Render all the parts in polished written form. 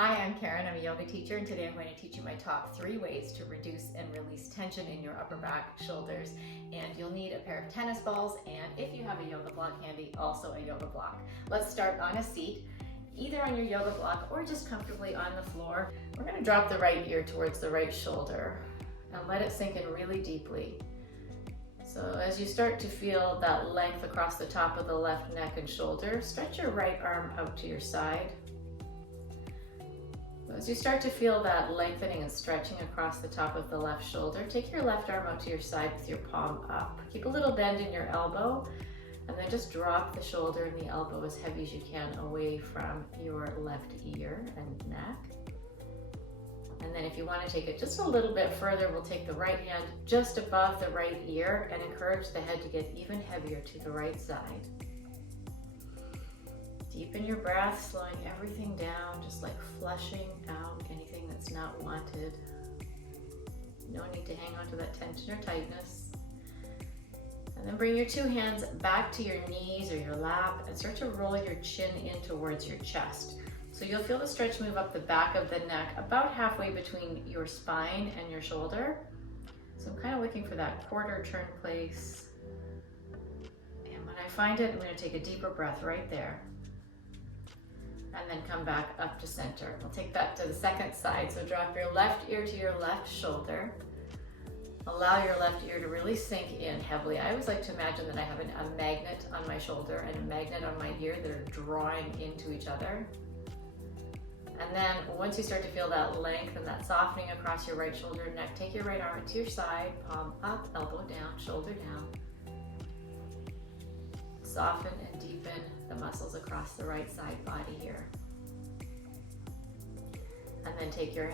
Hi, I'm Karen. I'm a yoga teacher, and today I'm going to teach you my top 3 ways to reduce and release tension in your upper back, shoulders, and you'll need a pair of tennis balls, and if you have a yoga block handy, also a yoga block. Let's start on a seat, either on your yoga block or just comfortably on the floor. We're going to drop the right ear towards the right shoulder and let it sink in really deeply. So as you start to feel that length across the top of the left neck and shoulder, stretch your right arm out to your side. As you start to feel that lengthening and stretching across the top of the left shoulder, take your left arm out to your side with your palm up. Keep a little bend in your elbow, and then just drop the shoulder and the elbow as heavy as you can away from your left ear and neck. And then if you want to take it just a little bit further, we'll take the right hand just above the right ear and encourage the head to get even heavier to the right side. Deepen your breath, slowing everything down, just like flushing out anything that's not wanted. No need to hang on to that tension or tightness. And then bring your 2 hands back to your knees or your lap and start to roll your chin in towards your chest. So you'll feel the stretch move up the back of the neck about halfway between your spine and your shoulder. So I'm kind of looking for that quarter turn place. And when I find it, I'm going to take a deeper breath right there. And then come back up to center. We'll take that to the second side. So drop your left ear to your left shoulder. Allow your left ear to really sink in heavily. I always like to imagine that I have a magnet on my shoulder and a magnet on my ear that are drawing into each other. And then once you start to feel that length and that softening across your right shoulder and neck, take your right arm to your side, palm up, elbow down, shoulder down. Soften and deepen the muscles across the right side body here. And then take your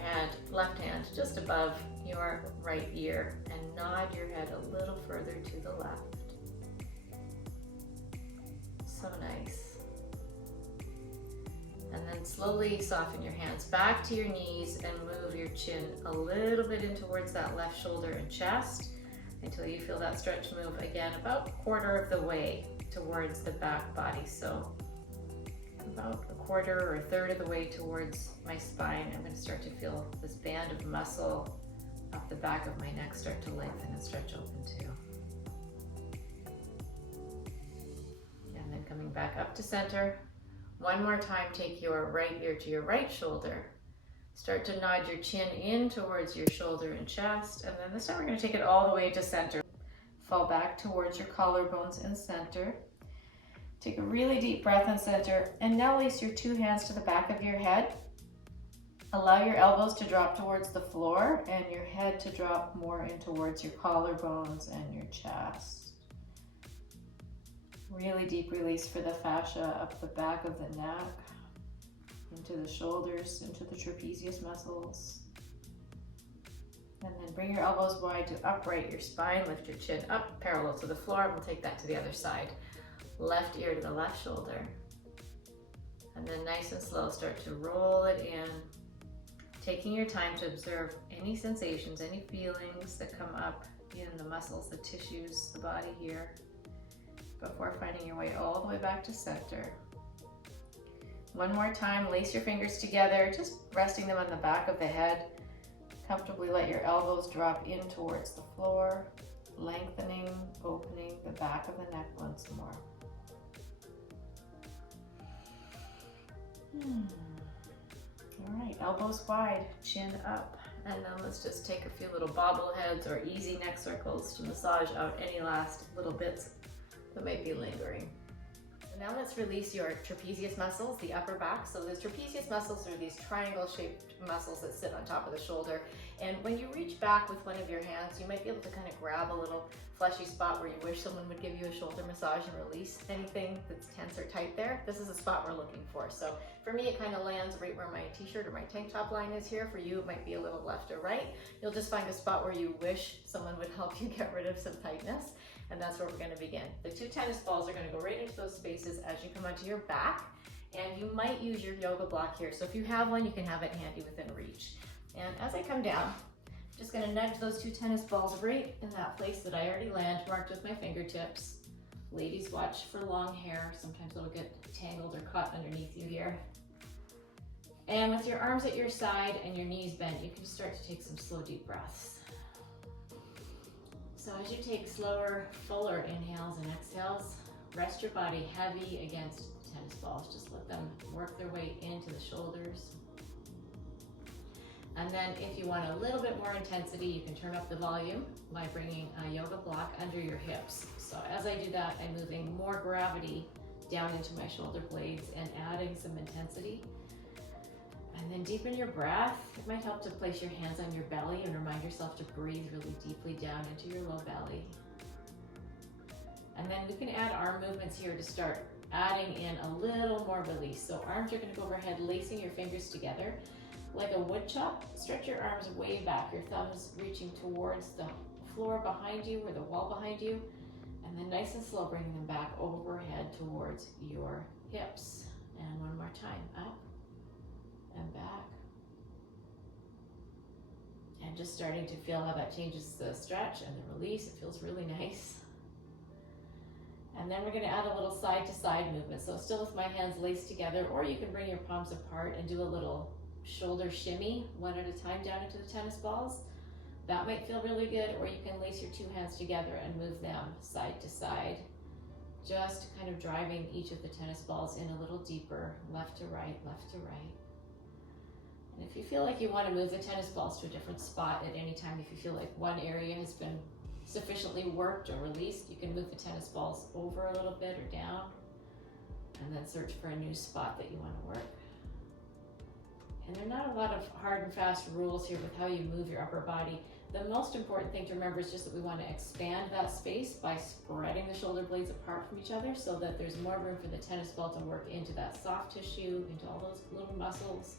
left hand just above your right ear and nod your head a little further to the left. So nice. And then slowly soften your hands back to your knees and move your chin a little bit in towards that left shoulder and chest until you feel that stretch move again about a quarter of the way towards the back body. So about a quarter or a third of the way towards my spine, I'm going to start to feel this band of muscle up the back of my neck start to lengthen and stretch open too. And then coming back up to center. One more time, take your right ear to your right shoulder. Start to nod your chin in towards your shoulder and chest. And then this time we're going to take it all the way to center. Fall back towards your collarbones and center. Take a really deep breath in center. And now place your 2 hands to the back of your head. Allow your elbows to drop towards the floor and your head to drop more in towards your collarbones and your chest. Really deep release for the fascia up the back of the neck, into the shoulders, into the trapezius muscles. And then bring your elbows wide to upright your spine, lift your chin up parallel to the floor, and we'll take that to the other side. Left ear to the left shoulder. And then nice and slow, start to roll it in, taking your time to observe any sensations, any feelings that come up in the muscles, the tissues, the body here, before finding your way all the way back to center. One more time, lace your fingers together, just resting them on the back of the head. Comfortably let your elbows drop in towards the floor, lengthening, opening the back of the neck once more. All right, elbows wide, chin up. And then let's just take a few little bobbleheads or easy neck circles to massage out any last little bits that might be lingering. So now let's release your trapezius muscles, the upper back. So those trapezius muscles are these triangle-shaped muscles that sit on top of the shoulder. And when you reach back with one of your hands, you might be able to kind of grab a little fleshy spot where you wish someone would give you a shoulder massage and release anything that's tense or tight there. This is a spot we're looking for. So for me, it kind of lands right where my t-shirt or my tank top line is here. For you, it might be a little left or right. You'll just find a spot where you wish someone would help you get rid of some tightness. And that's where we're going to begin. The 2 tennis balls are going to go right into those spaces as you come onto your back. And you might use your yoga block here. So if you have one, you can have it handy within reach. And as I come down, I'm just going to nudge those 2 tennis balls right in that place that I already landmarked with my fingertips. Ladies, watch for long hair. Sometimes it'll get tangled or caught underneath you here. And with your arms at your side and your knees bent, you can just start to take some slow, deep breaths. So as you take slower, fuller inhales and exhales, rest your body heavy against tennis balls. Just let them work their way into the shoulders. And then if you want a little bit more intensity, you can turn up the volume by bringing a yoga block under your hips. So as I do that, I'm moving more gravity down into my shoulder blades and adding some intensity. And then deepen your breath. It might help to place your hands on your belly and remind yourself to breathe really deeply down into your low belly. And then we can add arm movements here to start adding in a little more release. So arms are going to go overhead, lacing your fingers together like a wood chop. Stretch your arms way back, your thumbs reaching towards the floor behind you or the wall behind you. And then nice and slow, bringing them back overhead towards your hips. And one more time, up and back. And just starting to feel how that changes the stretch and the release. It feels really nice. And then we're going to add a little side to side movement. So still with my hands laced together, or you can bring your palms apart and do a little shoulder shimmy one at a time down into the tennis balls. That might feel really good, or you can lace your two hands together and move them side to side, just kind of driving each of the tennis balls in a little deeper, left to right, left to right. And if you feel like you want to move the tennis balls to a different spot at any time, if you feel like one area has been sufficiently worked or released, you can move the tennis balls over a little bit or down, and then search for a new spot that you want to work. And there are not a lot of hard and fast rules here with how you move your upper body. The most important thing to remember is just that we want to expand that space by spreading the shoulder blades apart from each other so that there's more room for the tennis ball to work into that soft tissue, into all those little muscles.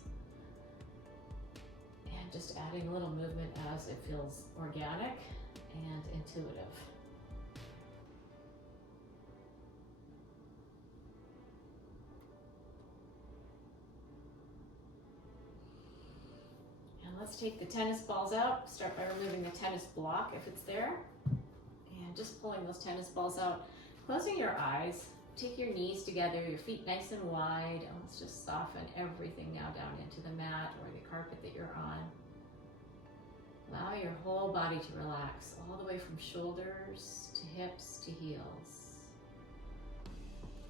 And just adding a little movement as it feels organic and intuitive. Let's take the tennis balls out. Start by removing the tennis block if it's there. And just pulling those tennis balls out. Closing your eyes. Take your knees together, your feet nice and wide. And let's just soften everything now down into the mat or the carpet that you're on. Allow your whole body to relax all the way from shoulders to hips to heels.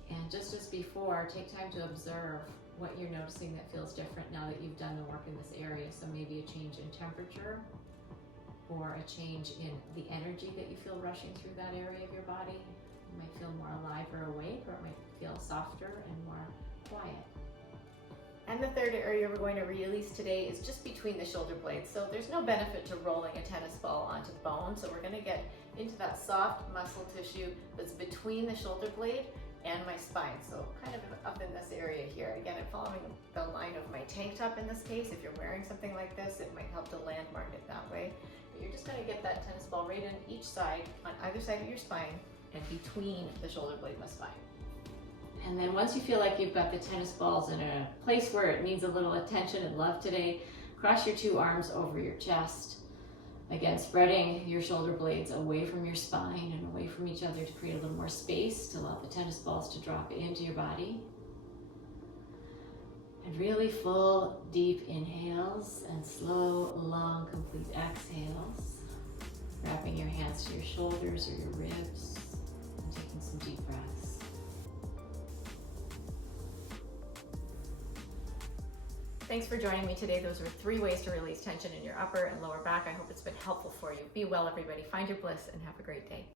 And just as before, take time to observe what you're noticing that feels different now that you've done the work in this area. So maybe a change in temperature or a change in the energy that you feel rushing through that area of your body. You might feel more alive or awake, or it might feel softer and more quiet. And the third area we're going to release today is just between the shoulder blades. So there's no benefit to rolling a tennis ball onto the bone. So we're going to get into that soft muscle tissue that's between the shoulder blade and my spine, so kind of up in this area here. Again, I'm following the line of my tank top in this case. If you're wearing something like this, it might help to landmark it that way. But you're just gonna get that tennis ball right in each side, on either side of your spine, and between the shoulder blade and the spine. And then once you feel like you've got the tennis balls in a place where it needs a little attention and love today, cross your two arms over your chest. Again, spreading your shoulder blades away from your spine and away from each other to create a little more space to allow the tennis balls to drop into your body. And really full, deep inhales and slow, long, complete exhales. Wrapping your hands to your shoulders or your ribs and taking some deep breaths. Thanks for joining me today. Those were 3 ways to release tension in your upper and lower back. I hope it's been helpful for you. Be well, everybody. Find your bliss and have a great day.